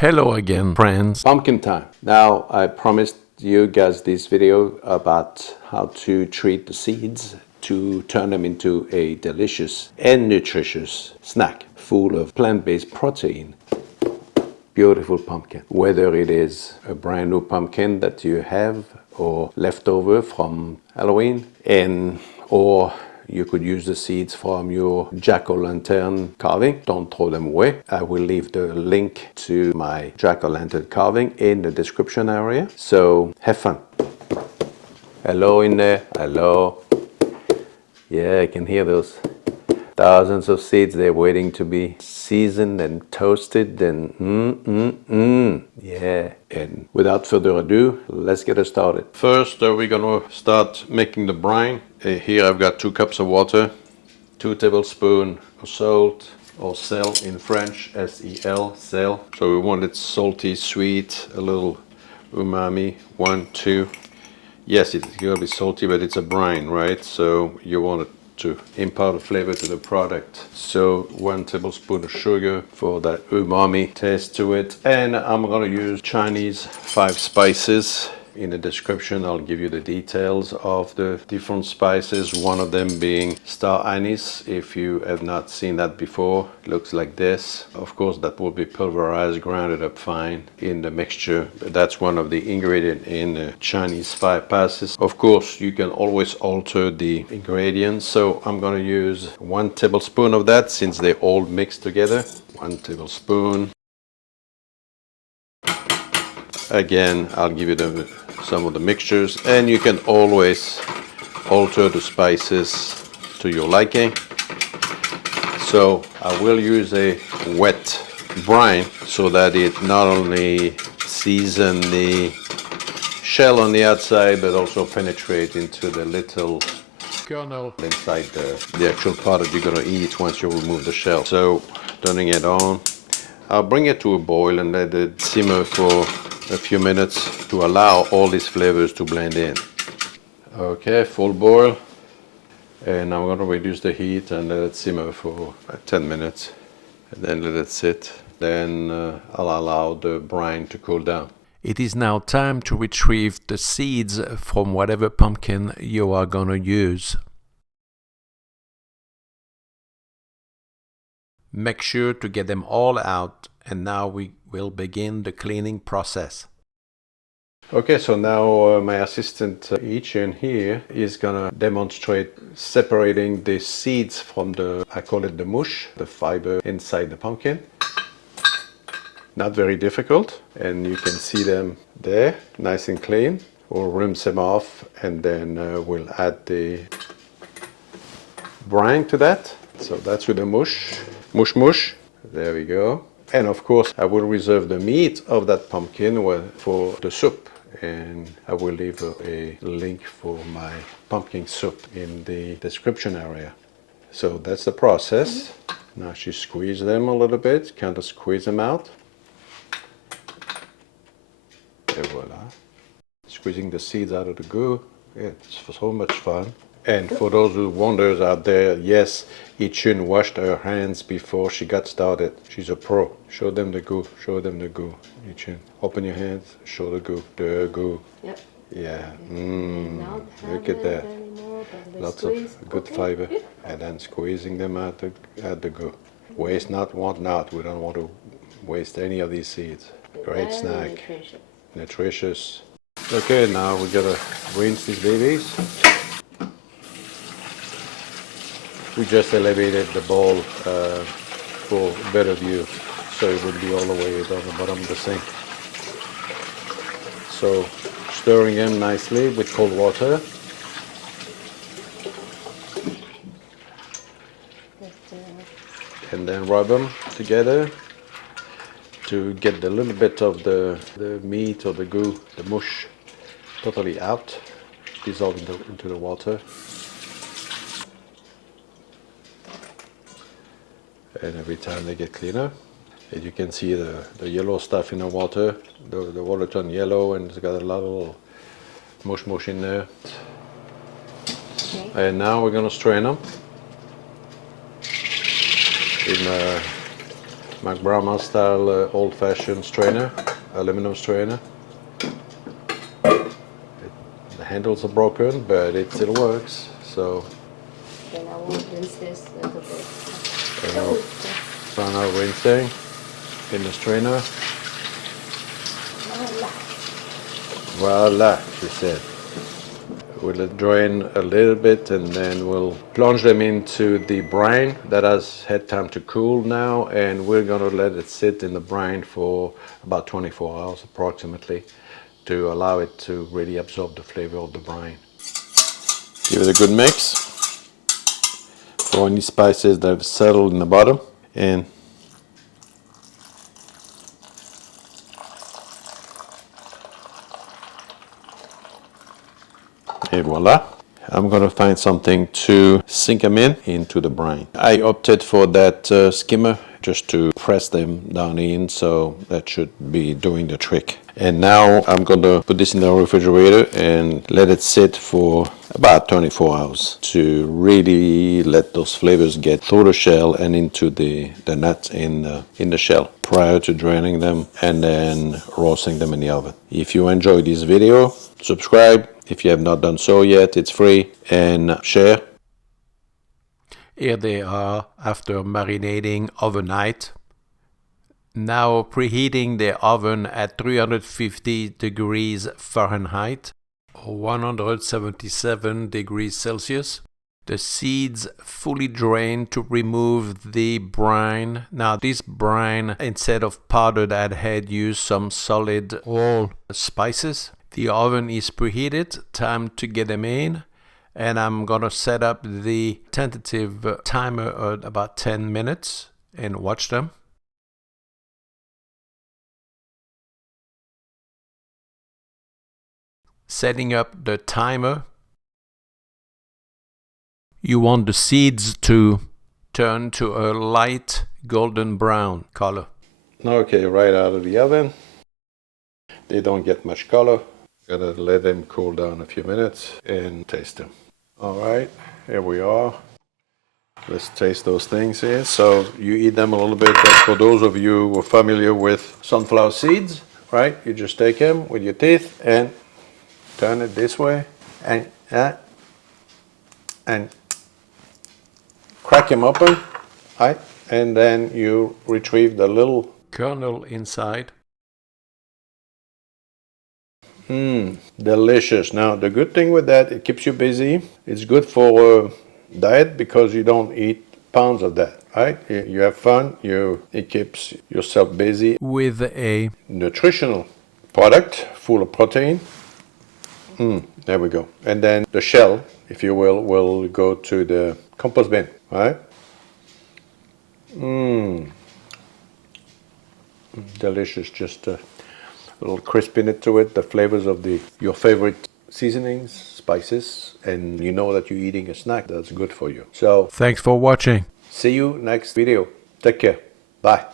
Hello again, friends. Pumpkin time. Now, I promised you guys this video about how to treat the seeds to turn them into a delicious and nutritious snack full of plant-based protein. Beautiful pumpkin. Whether it is a brand new pumpkin that you have or leftover from Halloween, or you could use the seeds from your jack-o'-lantern carving. Don't throw them away. I will leave the link to my jack-o'-lantern carving in the description area. So have fun. Hello in there. Hello. Yeah, I can hear those thousands of seeds. They're waiting to be seasoned and toasted and yeah. And without further ado, let's get it started. First, we're gonna start making the brine. Here I've got 2 cups of water, 2 tablespoons of salt, or sel in French, S-E-L, sel. So we want it salty, sweet, a little umami. 1, 2. Yes, it's gonna be salty, but it's a brine, right? So you want it to impart a flavor to the product. So 1 tablespoon of sugar for that umami taste to it. And I'm gonna use Chinese 5 spices. In the description, I'll give you the details of the different spices. One of them being star anise. If you have not seen that before, it looks like this. Of course, that will be pulverized, grounded up fine in the mixture. That's one of the ingredients in the Chinese 5 spices. Of course, you can always alter the ingredients. So I'm gonna use 1 tablespoon of that since they all mixed together. 1 tablespoon. Again, I'll give you some of the mixtures, and you can always alter the spices to your liking. So I will use a wet brine so that it not only season the shell on the outside, but also penetrate into the little kernel inside the actual part that you're gonna eat once you remove the shell. So turning it on, I'll bring it to a boil and let it simmer for a few minutes to allow all these flavors to blend in. Okay, full boil. And I'm going to reduce the heat and let it simmer for 10 minutes. And then let it sit. Then I'll allow the brine to cool down. It is now time to retrieve the seeds from whatever pumpkin you are going to use. Make sure to get them all out, and now we will begin the cleaning process. Okay, so now my assistant Yi-Chen here is gonna demonstrate separating the seeds from I call it the mush, the fiber inside the pumpkin. Not very difficult, and you can see them there, nice and clean. We'll rinse them off, and then we'll add the brine to that. So that's with the mush. Mush. There we go. And of course, I will reserve the meat of that pumpkin for the soup. And I will leave a link for my pumpkin soup in the description area. So that's the process. Now she squeezes them a little bit, kind of squeeze them out. Et voila. Squeezing the seeds out of the goo. It's so much fun. And for those who wonders out there, yes, Yi-Chen washed her hands before she got started. She's a pro. Show them the goo. Show them the goo. Yi-Chen, open your hands. Show the goo. The goo. Yep. Yeah. Look at that. Lots of good fiber. And then squeezing them out the goo. Waste not, want not. We don't want to waste any of these seeds. Great snack. Nutritious. Okay, now we gotta rinse these babies. We just elevated the bowl for better view, so it would be all the way down the bottom of the sink. So stirring them nicely with cold water. And then rub them together to get a little bit of the meat or the goo, the mush, totally out, dissolve into the water. And every time they get cleaner, and you can see the yellow stuff in the water. The water turned yellow and it's got a lot of little mush in there. Okay. And now we're gonna strain them in my grandma style old-fashioned strainer, aluminum strainer. The handles are broken, but it still works. So Then I will rinse this a little bit. so now rinsing in the strainer. Voila, she said. We'll drain a little bit and then we'll plunge them into the brine that has had time to cool now, and we're gonna let it sit in the brine for about 24 hours approximately to allow it to really absorb the flavor of the brine. Give it a good mix. Throw any spices that have settled in the bottom and et voila. I'm gonna find something to sink them into the brine. I opted for that skimmer just to press them down in, so that should be doing the trick. And now I'm gonna put this in the refrigerator and let it sit for about 24 hours to really let those flavors get through the shell and into the nuts in the shell prior to draining them and then roasting them in the oven. If you enjoyed this video, subscribe. If you have not done so yet, it's free, and share. Here they are after marinating overnight. Now preheating the oven at 350 degrees Fahrenheit, 177 degrees Celsius. The seeds fully drained to remove the brine. Now this brine, instead of powdered, I had used some solid whole spices. The oven is preheated, time to get them in, and I'm gonna set up the tentative timer at about 10 minutes and watch them. Setting up the timer. You want the seeds to turn to a light golden brown color. Okay, right out of the oven. They don't get much color. Gotta let them cool down a few minutes and taste them. All right, here we are. Let's taste those things here. So you eat them a little bit. But for those of you who are familiar with sunflower seeds, right? You just take them with your teeth and turn it this way and crack them open, right? And then you retrieve the little kernel inside. Delicious. Now, the good thing with that, it keeps you busy. It's good for diet because you don't eat pounds of that, right? You have fun. It keeps yourself busy. With a nutritional product full of protein. There we go. And then the shell, if you will go to the compost bin, right? Delicious. Just a little crispiness to it, the flavors of your favorite seasonings, spices, and you know that you're eating a snack that's good for you. So thanks for watching. see you next video. Take care. Bye.